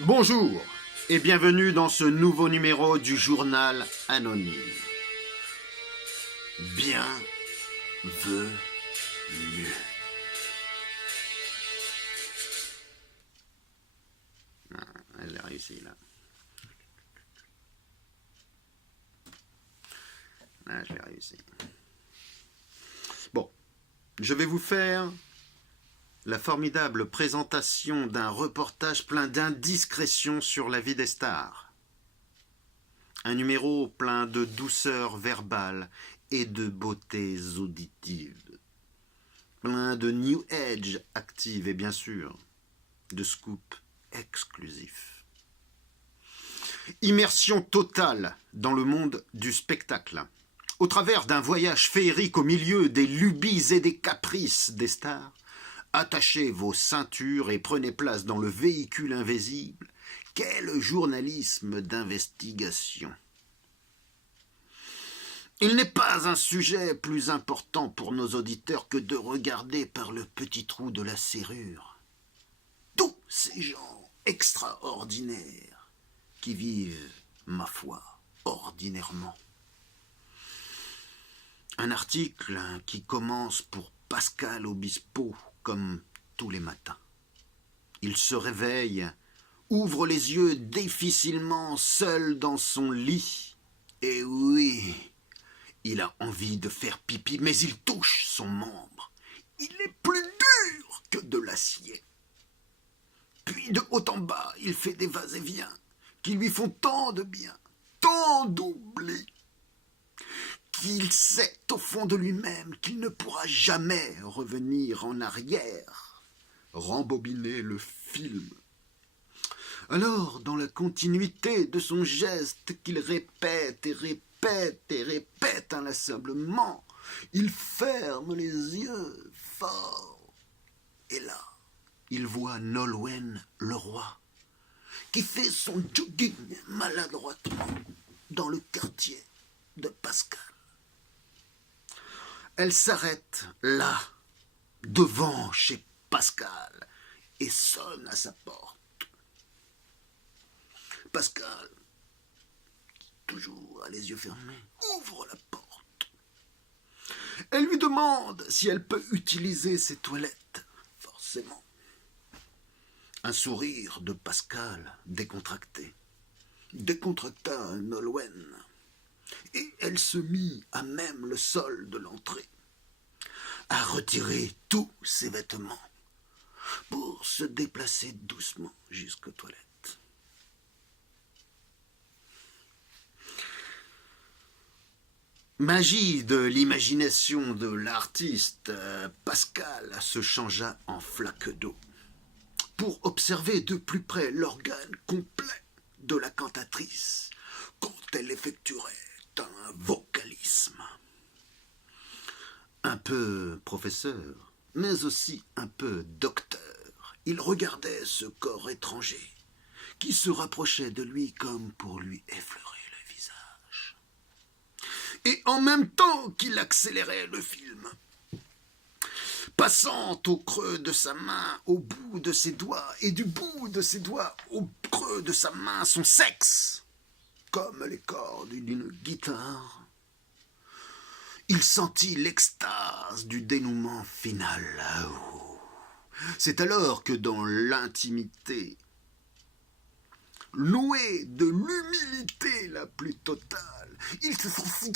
Bonjour et bienvenue dans ce nouveau numéro du journal anonyme. Bienvenue. Ah, j'ai réussi là. Ah, je l'ai réussi. Bon, je vais vous faire la formidable présentation d'un reportage plein d'indiscrétions sur la vie des stars. Un numéro plein de douceur verbale et de beautés auditives. Plein de New Age active et bien sûr de scoops exclusifs. Immersion totale dans le monde du spectacle. Au travers d'un voyage féerique au milieu des lubies et des caprices des stars, attachez vos ceintures et prenez place dans le véhicule invisible. Quel journalisme d'investigation! Il n'est pas un sujet plus important pour nos auditeurs que de regarder par le petit trou de la serrure tous ces gens extraordinaires qui vivent, ma foi, ordinairement. Un article qui commence pour Pascal Obispo comme tous les matins. Il se réveille, ouvre les yeux difficilement, seul dans son lit. Et oui, il a envie de faire pipi, mais il touche son membre. Il est plus dur que de l'acier. Puis de haut en bas, il fait des va-et-vient qui lui font tant de bien, tant d'oubli, qu'il sait au fond de lui-même qu'il ne pourra jamais revenir en arrière, rembobiner le film. Alors, dans la continuité de son geste qu'il répète et répète et répète inlassablement, il ferme les yeux fort. Et là, il voit Nolwenn Leroy, qui fait son jogging maladroitement dans le quartier de Pascal. Elle s'arrête là, devant chez Pascal, et sonne à sa porte. Pascal, toujours à les yeux fermés, ouvre la porte. Elle lui demande si elle peut utiliser ses toilettes, forcément. Un sourire de Pascal décontracté décontracta Nolwenn, et elle se mit à même le sol de l'entrée, à retirer tous ses vêtements pour se déplacer doucement jusqu'aux toilettes. Magie de l'imagination de l'artiste, Pascal se changea en flaque d'eau pour observer de plus près l'organe complet de la cantatrice quand elle effectuerait un vocalisme. Un peu professeur, mais aussi un peu docteur, il regardait ce corps étranger qui se rapprochait de lui comme pour lui effleurer le visage. Et en même temps qu'il accélérait le film, passant au creux de sa main, au bout de ses doigts, et du bout de ses doigts au creux de sa main, son sexe, comme les cordes d'une guitare, il sentit l'extase du dénouement final. C'est alors que dans l'intimité, noué de l'humilité la plus totale, il se sentit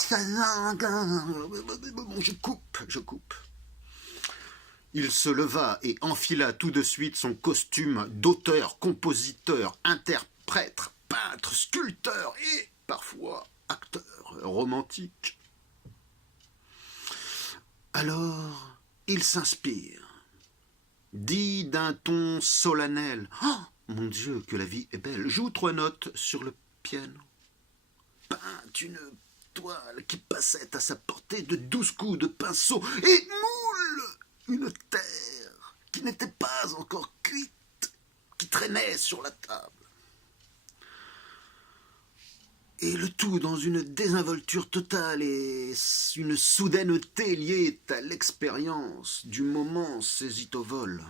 je coupe. Il se leva et enfila tout de suite son costume d'auteur, compositeur, interprète, peintre, sculpteur et parfois acteur romantique. Alors, il s'inspire, dit d'un ton solennel « Oh, mon Dieu, que la vie est belle !» Joue 3 notes sur le piano. Peint une toile qui passait à sa portée de 12 coups de pinceau et moule une terre qui n'était pas encore cuite, qui traînait sur la table. Et le tout dans une désinvolture totale et une soudaineté liée à l'expérience du moment saisit au vol.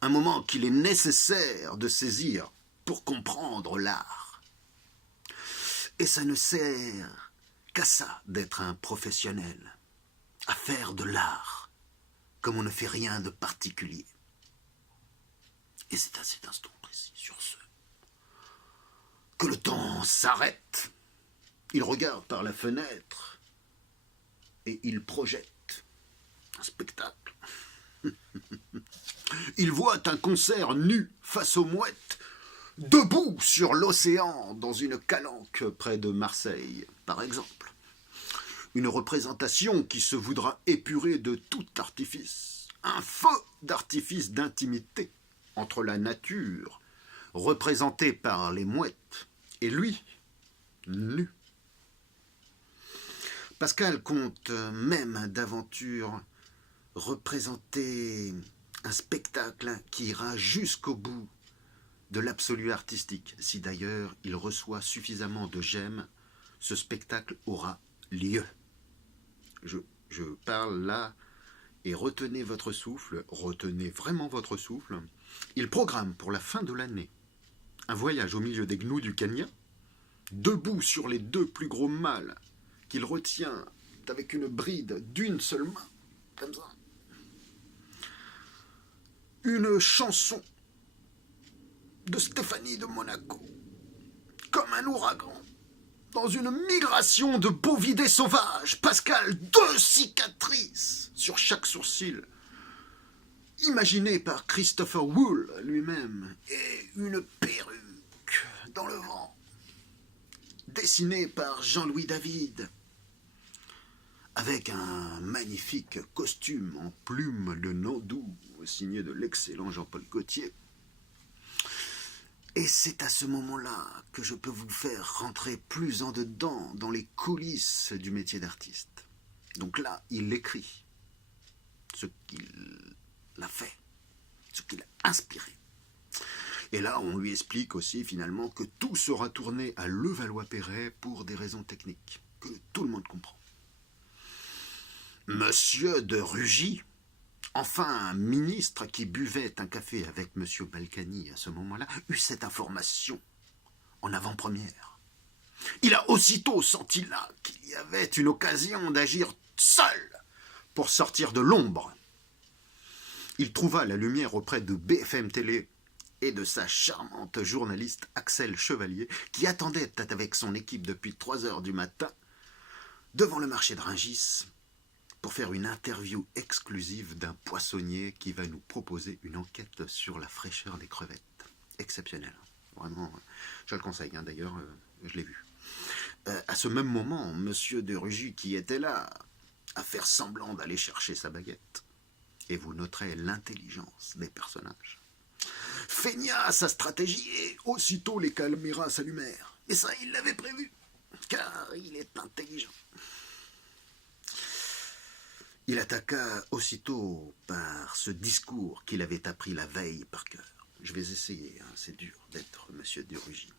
Un moment qu'il est nécessaire de saisir pour comprendre l'art. Et ça ne sert qu'à ça d'être un professionnel, à faire de l'art, comme on ne fait rien de particulier. Et c'est à cet instant précis, sur ce, que le temps s'arrête. Il regarde par la fenêtre et il projette un spectacle. Il voit un concert nu face aux mouettes, debout sur l'océan dans une calanque près de Marseille, par exemple. Une représentation qui se voudra épurée de tout artifice, un feu d'artifice d'intimité entre la nature, représentée par les mouettes, et lui, nu. Pascal compte même d'aventure représenter un spectacle qui ira jusqu'au bout de l'absolu artistique. Si d'ailleurs il reçoit suffisamment de j'aime, ce spectacle aura lieu. Je parle là, et retenez votre souffle, retenez vraiment votre souffle. Il programme pour la fin de l'année un voyage au milieu des gnous du Kenya, debout sur les 2 plus gros mâles qu'il retient avec une bride d'une seule main, comme ça. Une chanson de Stéphanie de Monaco, comme un ouragan, dans une migration de bovidés sauvages. Pascal, 2 cicatrices sur chaque sourcil, imaginées par Christopher Wool lui-même, et une perruque dans le vent, dessinée par Jean-Louis David, avec un magnifique costume en plume de Nandou, signé de l'excellent Jean-Paul Gaultier. Et c'est à ce moment-là que je peux vous faire rentrer plus en dedans dans les coulisses du métier d'artiste. Donc là, il écrit ce qu'il a fait, ce qu'il a inspiré. Et là, on lui explique aussi finalement que tout sera tourné à Levallois-Perret pour des raisons techniques, que tout le monde comprend. Monsieur de Rugy, enfin un ministre qui buvait un café avec monsieur Balkany à ce moment-là, eut cette information en avant-première. Il a aussitôt senti là qu'il y avait une occasion d'agir seul pour sortir de l'ombre. Il trouva la lumière auprès de BFM Télé et de sa charmante journaliste Axel Chevalier, qui attendait avec son équipe depuis 3 heures du matin devant le marché de Rungis pour faire une interview exclusive d'un poissonnier qui va nous proposer une enquête sur la fraîcheur des crevettes. Exceptionnel. Vraiment, je le conseille, d'ailleurs, je l'ai vu. À ce même moment, monsieur de Rugy, qui était là, à faire semblant d'aller chercher sa baguette. Et vous noterez l'intelligence des personnages. Feigna sa stratégie et aussitôt les caméras s'allumèrent. Et ça, il l'avait prévu, car il est intelligent. Il attaqua aussitôt par ce discours qu'il avait appris la veille par cœur. Je vais essayer, c'est dur d'être monsieur de Rugy.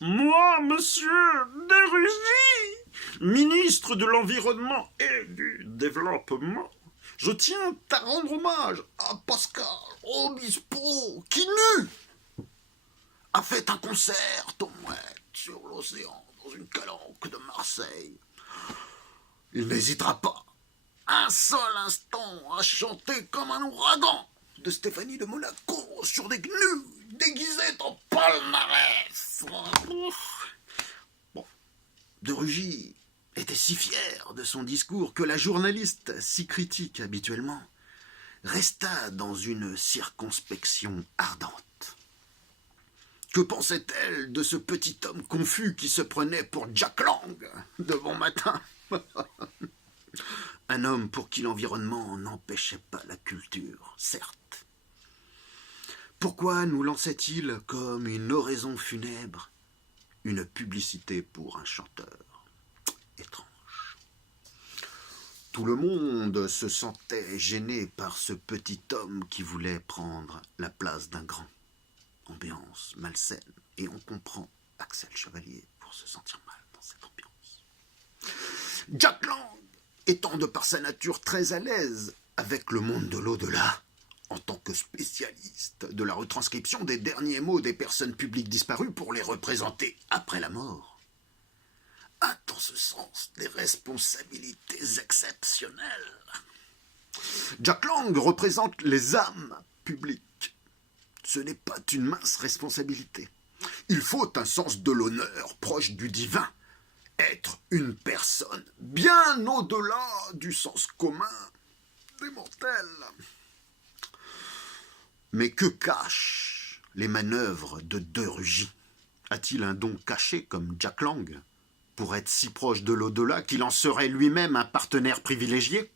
Moi, monsieur de Rugy, ministre de l'Environnement et du Développement, je tiens à rendre hommage à Pascal Obispo, qui, nu, a fait un concert aux mouettes sur l'océan, dans une calanque de Marseille. Il n'hésitera pas un seul instant à chanter comme un ouragan de Stéphanie de Monaco sur des gnus déguisés en palmarès. Bon, de Rugy était si fier de son discours que la journaliste, si critique habituellement, resta dans une circonspection ardente. Que pensait-elle de ce petit homme confus qui se prenait pour Jack Lang de bon matin? Un homme pour qui l'environnement n'empêchait pas la culture, certes. Pourquoi nous lançait-il comme une oraison funèbre une publicité pour un chanteur? Étrange. Tout le monde se sentait gêné par ce petit homme qui voulait prendre la place d'un grand. Ambiance malsaine, et on comprend Axel Chevalier pour se sentir mal dans cette ambiance. Jack Lang, étant de par sa nature très à l'aise avec le monde de l'au-delà, en tant que spécialiste de la retranscription des derniers mots des personnes publiques disparues pour les représenter après la mort, a en ce sens des responsabilités exceptionnelles. Jack Lang représente les âmes publiques. Ce n'est pas une mince responsabilité. Il faut un sens de l'honneur proche du divin, être une personne bien au-delà du sens commun des mortels. Mais que cachent les manœuvres de De Rugy? A-t-il un don caché comme Jack Lang pour être si proche de l'au-delà qu'il en serait lui-même un partenaire privilégié?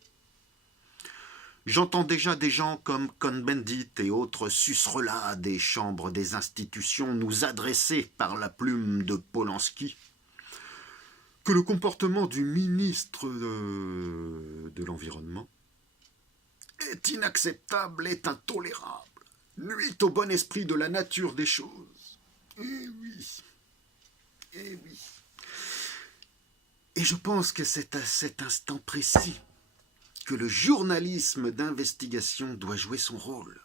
J'entends déjà des gens comme Cohn-Bendit et autres sucerelats des chambres des institutions nous adresser par la plume de Polanski que le comportement du ministre de l'Environnement est inacceptable, est intolérable, nuit au bon esprit de la nature des choses. Eh oui, eh oui. Et je pense que c'est à cet instant précis que le journalisme d'investigation doit jouer son rôle.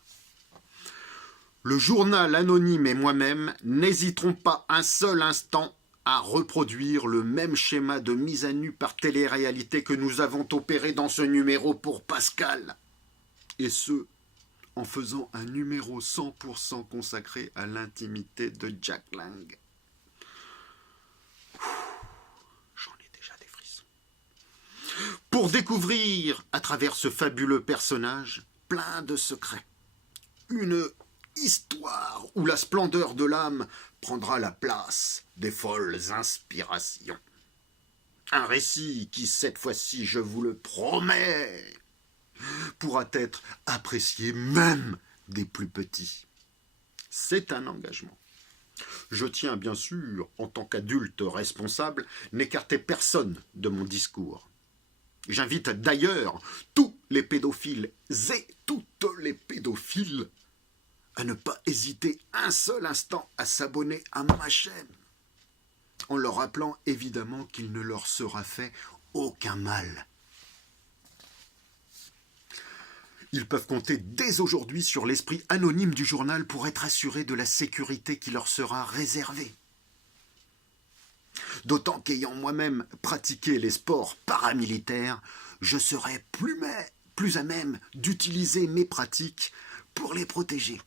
Le journal anonyme et moi-même n'hésiterons pas un seul instant à reproduire le même schéma de mise à nu par télé-réalité que nous avons opéré dans ce numéro pour Pascal. Et ce, en faisant un numéro 100% consacré à l'intimité de Jack Lang. J'en ai déjà des frissons. Pour découvrir, à travers ce fabuleux personnage, plein de secrets, une histoire où la splendeur de l'âme prendra la place des folles inspirations. Un récit qui, cette fois-ci, je vous le promets, pourra être apprécié même des plus petits. C'est un engagement. Je tiens bien sûr, en tant qu'adulte responsable, n'écarter personne de mon discours. J'invite d'ailleurs tous les pédophiles et toutes les pédophiles à ne pas hésiter un seul instant à s'abonner à ma chaîne, en leur rappelant évidemment qu'il ne leur sera fait aucun mal. Ils peuvent compter dès aujourd'hui sur l'esprit anonyme du journal pour être assurés de la sécurité qui leur sera réservée. D'autant qu'ayant moi-même pratiqué les sports paramilitaires, je serai plus à même d'utiliser mes pratiques pour les protéger.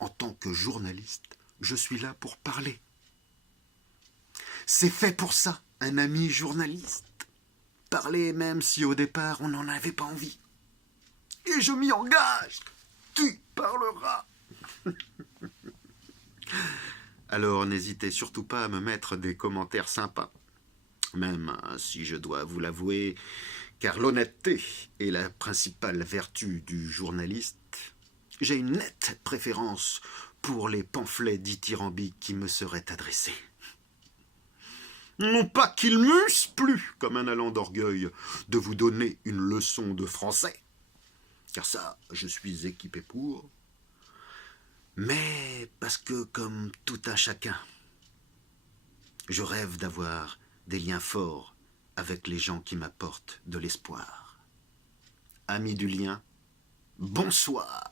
En tant que journaliste, je suis là pour parler. C'est fait pour ça, un ami journaliste. Parler même si au départ on n'en avait pas envie. Et je m'y engage. Tu parleras. Alors n'hésitez surtout pas à me mettre des commentaires sympas. Même si je dois vous l'avouer, car l'honnêteté est la principale vertu du journaliste, j'ai une nette préférence pour les pamphlets dithyrambiques qui me seraient adressés. Non pas qu'il m'eusse plu, comme un allant d'orgueil, de vous donner une leçon de français, car ça, je suis équipé pour, mais parce que, comme tout un chacun, je rêve d'avoir des liens forts avec les gens qui m'apportent de l'espoir. Amis du lien, bonsoir.